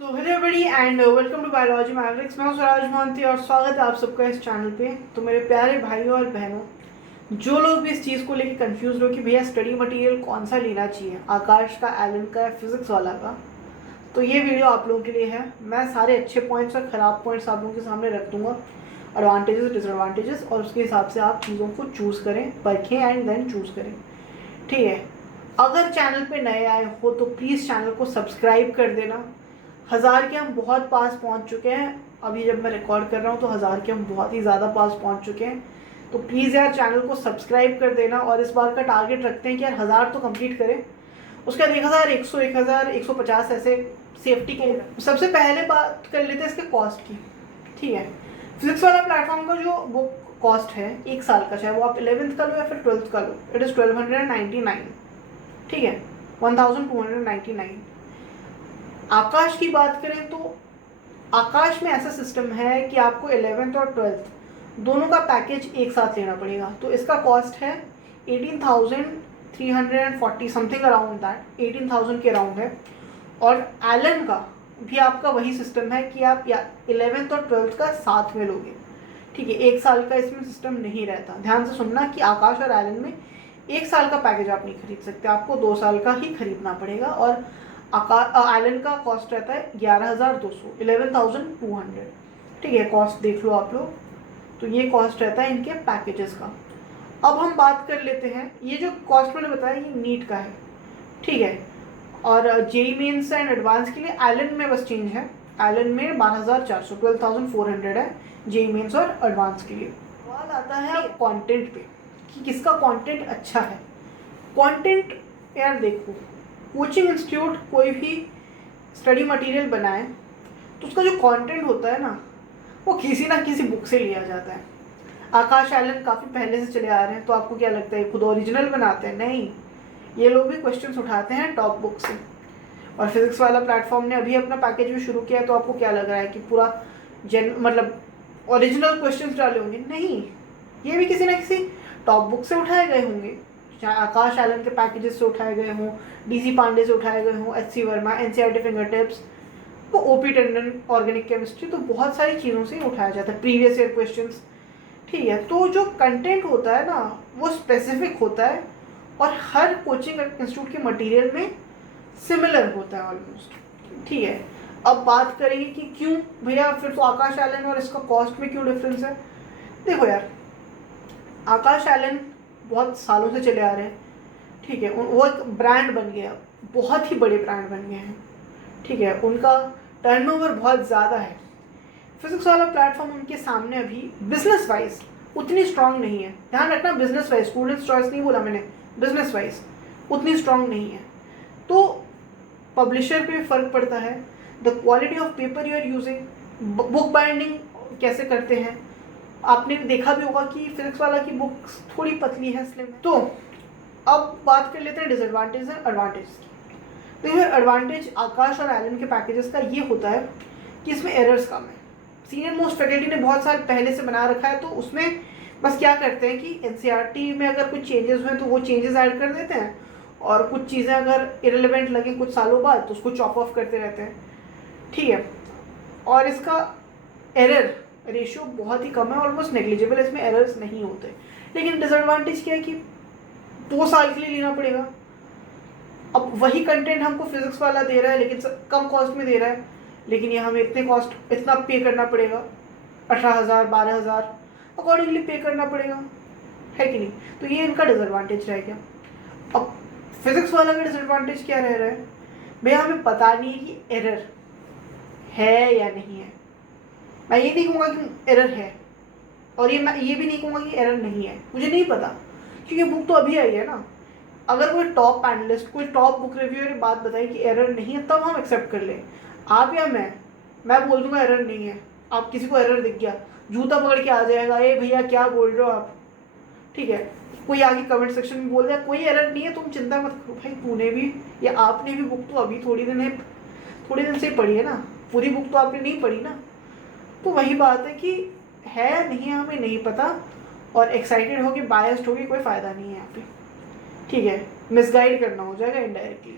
तो hello everybody and welcome to biology mavericks. मैं हूं स्वराज मोहंती और स्वागत है आप सबका इस चैनल पे। तो मेरे प्यारे भाइयों और बहनों, जो लोग भी इस चीज़ को लेकर कंफ्यूज हो कि भैया स्टडी मटेरियल कौन सा लेना चाहिए, आकाश का, एलन का या फिजिक्स वाला का, तो ये वीडियो आप लोगों के लिए है। मैं सारे अच्छे पॉइंट्स और ख़राब पॉइंट्स आप लोगों के सामने रख दूंगा, एडवांटेजेस डिसएडवांटेजेस, और उसके हिसाब से आप चीज़ों को चूज़ करें, परखें एंड देन चूज़ करें। ठीक है। अगर चैनल पे नए आए हो तो प्लीज़ चैनल को सब्सक्राइब कर देना। 1000 के हम बहुत पास पहुंच चुके हैं। अभी जब मैं रिकॉर्ड कर रहा हूँ तो 1000 के हम बहुत ही ज़्यादा पास पहुंच चुके हैं। तो प्लीज़ यार चैनल को सब्सक्राइब कर देना, और इस बार का टारगेट रखते हैं कि यार 1000 तो कंप्लीट करें, उसके बाद 1000, 100, 1000, 150 ऐसे सेफ्टी के लिए। सबसे पहले बात कर लेते हैं इसके कॉस्ट की। ठीक है। फिजिक्स वाला प्लेटफॉर्म का जो बुक कॉस्ट है 1 साल का, चाहे वो आप 11th का लो या फिर 12th का लो, इट इज़ 1299। ठीक है, 1299। आकाश की बात करें तो आकाश में ऐसा सिस्टम है कि आपको 11th और 12th दोनों का पैकेज एक साथ लेना पड़ेगा। तो इसका कॉस्ट है 18,340 समथिंग, अराउंड दैट 18,000 के अराउंड है। और एलन का भी आपका वही सिस्टम है कि आप 11th और 12th का साथ में लोगे। ठीक है, 1 साल का इसमें सिस्टम नहीं रहता। ध्यान से सुनना कि आकाश और एलन में 1 साल का पैकेज आप नहीं खरीद सकते, आपको 2 साल का ही खरीदना पड़ेगा। और आइलैंड का कॉस्ट रहता है 11,200, 11,200। ठीक है, कॉस्ट देख लो आप लोग। तो ये कॉस्ट रहता है इनके पैकेजेस का। अब हम बात कर लेते हैं, ये जो कॉस्ट मैंने बताया ये नीट का है। ठीक है। और जेई मेंस एंड एडवांस के लिए आइलैंड में बस चेंज है, आइलैंड में 12,400, 12,400 है जेई मेंस और एडवांस के लिए। सवाल आता है अब कंटेंट पे कि किसका कंटेंट अच्छा है। कंटेंट यार देखो, कोचिंग इंस्टीट्यूट कोई भी स्टडी मटेरियल बनाए तो उसका जो कंटेंट होता है ना, वो किसी ना किसी बुक से लिया जाता है। आकाश एलन काफ़ी पहले से चले आ रहे हैं, तो आपको क्या लगता है खुद ओरिजिनल बनाते हैं? नहीं, ये लोग भी क्वेश्चंस उठाते हैं टॉप बुक से। और फिजिक्स वाला प्लेटफॉर्म ने अभी अपना पैकेज भी शुरू किया है, तो आपको क्या लग रहा है कि पूरा मतलब ओरिजिनल क्वेश्चंस डाले होंगे? नहीं, ये भी किसी ना किसी टॉप बुक से उठाए गए होंगे, चाहे आकाश एलन के पैकेजेस से उठाए गए हों, डीसी पांडे से उठाए गए हों, HC Verma, NCERT finger tips, वो ओपी टंडन ऑर्गेनिक केमिस्ट्री, तो बहुत सारी चीज़ों से उठाया जाता है, प्रीवियस ईयर क्वेश्चंस। ठीक है। तो जो कंटेंट होता है ना, वो स्पेसिफिक होता है और हर कोचिंग इंस्टीट्यूट के मटेरियल में सिमिलर होता है ऑलमोस्ट। ठीक है। अब बात करेंगे कि क्यों भैया फिर तो आकाश एलन और इसका कॉस्ट में क्यों डिफरेंस है। देखो यार, आकाश एलन बहुत सालों से चले आ रहे हैं। ठीक है, वो एक ब्रांड बन गया, बहुत ही बड़े ब्रांड बन गए हैं। ठीक है, उनका टर्नओवर बहुत ज़्यादा है। फिजिक्स वाला प्लेटफॉर्म उनके सामने अभी बिजनेस वाइज उतनी स्ट्रांग नहीं है। ध्यान रखना, बिजनेस वाइज, स्टूडेंट्स चॉइस नहीं बोला मैंने, बिजनेस वाइज उतनी स्ट्रांग नहीं है। तो पब्लिशर पे फ़र्क पड़ता है, the quality of paper you are using, book binding कैसे करते हैं। आपने देखा भी होगा कि फिजिक्स वाला की बुक्स थोड़ी पतली है, स्लिम है। तो अब बात कर लेते हैं डिसएडवांटेज एंड एडवांटेज की। तो ये एडवांटेज आकाश और एलन के पैकेजेस का ये होता है कि इसमें एरर्स कम है। सीनियर मोस्ट फैकल्टी ने बहुत साल पहले से बना रखा है, तो उसमें बस क्या करते हैं कि एनसीईआरटी में अगर कुछ चेंजेस हुए तो वो चेंजेस ऐड कर देते हैं, और कुछ चीज़ें अगर इरेलीवेंट लगे कुछ सालों बाद तो उसको चॉप ऑफ करते रहते हैं। ठीक है। और इसका एरर रेशियो बहुत ही कम है, ऑलमोस्ट नेग्लिजिबल, इसमें एरर्स नहीं होते। लेकिन डिसएडवांटेज क्या है कि 2 साल के लिए लेना पड़ेगा। अब वही कंटेंट हमको फिजिक्स वाला दे रहा है लेकिन कम कॉस्ट में दे रहा है, लेकिन ये हमें इतना पे करना पड़ेगा, 18,000, 12,000 अकॉर्डिंगली पे करना पड़ेगा, है कि नहीं? तो ये इनका डिसएडवांटेज रह गया। अब फिजिक्स वाला का डिसएडवांटेज क्या रह रहा है भैया, हमें पता नहीं है कि एरर है या नहीं है। मैं ये नहीं कहूँगा कि एरर है, और मैं ये भी नहीं कहूँगा कि एरर नहीं है, मुझे नहीं पता, क्योंकि बुक तो अभी आई है ना। अगर कोई टॉप पैनलिस्ट, कोई टॉप बुक रिव्यूअर ये बात बताए कि एरर नहीं है, तब हम एक्सेप्ट कर लें। आप या मैं बोल दूंगा एरर नहीं है, आप किसी को एरर दिख गया, जूता पकड़ के आ जाएगा, ए भैया क्या बोल रहे हो आप। ठीक है, कोई आगे कमेंट सेक्शन में बोल दिया कोई एरर नहीं है, तुम चिंता मत करो। भाई तूने भी या आपने भी बुक तो अभी थोड़ी दिन से पढ़ी है ना, पूरी बुक तो आपने नहीं पढ़ी ना। तो वही बात है कि है नहीं है हमें नहीं पता, और एक्साइटेड होगी, बायस्ड होगी, कोई फ़ायदा नहीं है यहाँ पे। ठीक है, मिसगाइड करना हो जाएगा इनडायरेक्टली।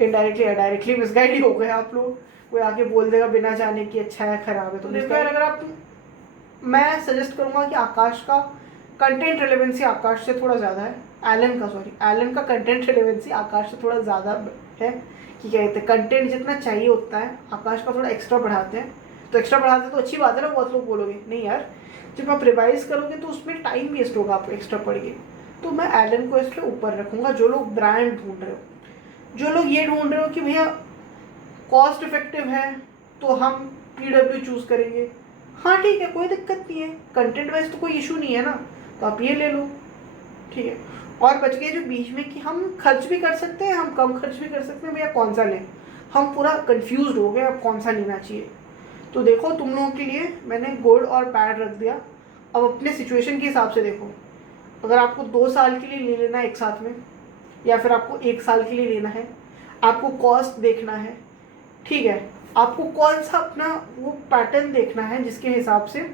इनडायरेक्टली या डायरेक्टली मिसगाइड ही हो गए आप लोग। कोई आके बोल देगा बिना जाने कि अच्छा है खराब है, तो देखो यार, अगर आप, मैं सजेस्ट करूंगा कि आकाश का कंटेंट रिलेवेंसी आकाश से थोड़ा ज़्यादा है, एलन का कंटेंट रिलेवेंसी आकाश से थोड़ा ज़्यादा है। कि क्या कहते हैं, कंटेंट जितना चाहिए उतना है, आकाश का थोड़ा एक्स्ट्रा बढ़ाते हैं। तो एक्स्ट्रा बढ़ाते हैं तो अच्छी बात है ना, बहुत लोग बोलोगे नहीं यार जब आप रिवाइज करोगे तो उसमें टाइम वेस्ट होगा आपको एक्स्ट्रा पढ़ के। तो मैं एलन को इसलिए ऊपर रखूंगा। जो लोग ब्रांड ढूंढ रहे हो, जो लोग ये ढूंढ रहे हो कि भैया कॉस्ट इफेक्टिव है तो हम PW चूज़ करेंगे, हाँ ठीक है, कोई दिक्कत नहीं है, कंटेंट वाइज तो कोई इशू नहीं है ना, तो आप ये ले लो, ठीक है। और बच गए जो बीच में कि हम खर्च भी कर सकते हैं, हम कम खर्च भी कर सकते हैं, भैया कौन सा लें। हम पूरा कंफ्यूज हो गए अब कौन सा लेना चाहिए। तो देखो तुम लोगों के लिए मैंने गोल्ड और पैड रख दिया। अब अपने सिचुएशन के हिसाब से देखो, अगर आपको 2 साल के लिए ले लेना है एक साथ में, या फिर आपको 1 साल के लिए लेना है, आपको कॉस्ट देखना है, ठीक है, आपको कौन सा अपना वो पैटर्न देखना है जिसके हिसाब से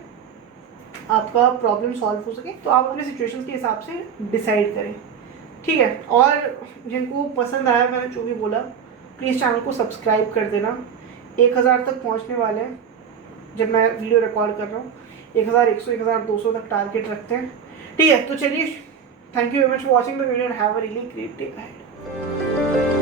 आपका प्रॉब्लम सॉल्व हो सके, तो आप अपने सिचुएशन के हिसाब से डिसाइड करें, ठीक है। और जिनको पसंद आया मैंने जो भी बोला, प्लीज़ चैनल को सब्सक्राइब कर देना। 1000 तक पहुंचने वाले हैं जब मैं वीडियो रिकॉर्ड कर रहा हूँ। 1100 1200 तक टारगेट रखते हैं, ठीक है। तो चलिए, thank you very much for watching the video and have a really great day ahead.